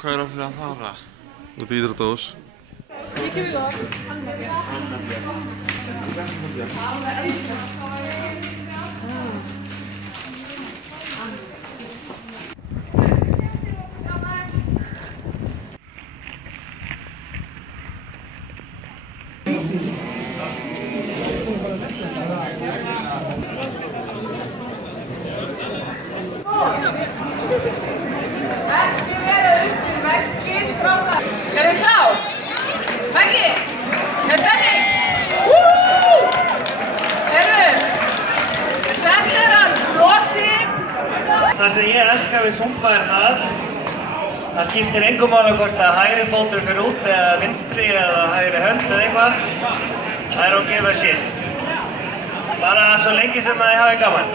Hvað er fyrir að fara? Út í íþróttahús. Ég kemur góð. Ekki vera undir merkið frábært. Er þið klár? Maggi? Benni? Heyrðu, þetta er hann Flosi. Það sem ég elska við Zumba er það skiptir engu máli hvort að hægri fótur fyrir út eða vinstri eða hægri hönd eða eitthvað. Það er að gefa shit. Bara svo lengi sem þið hafið gaman.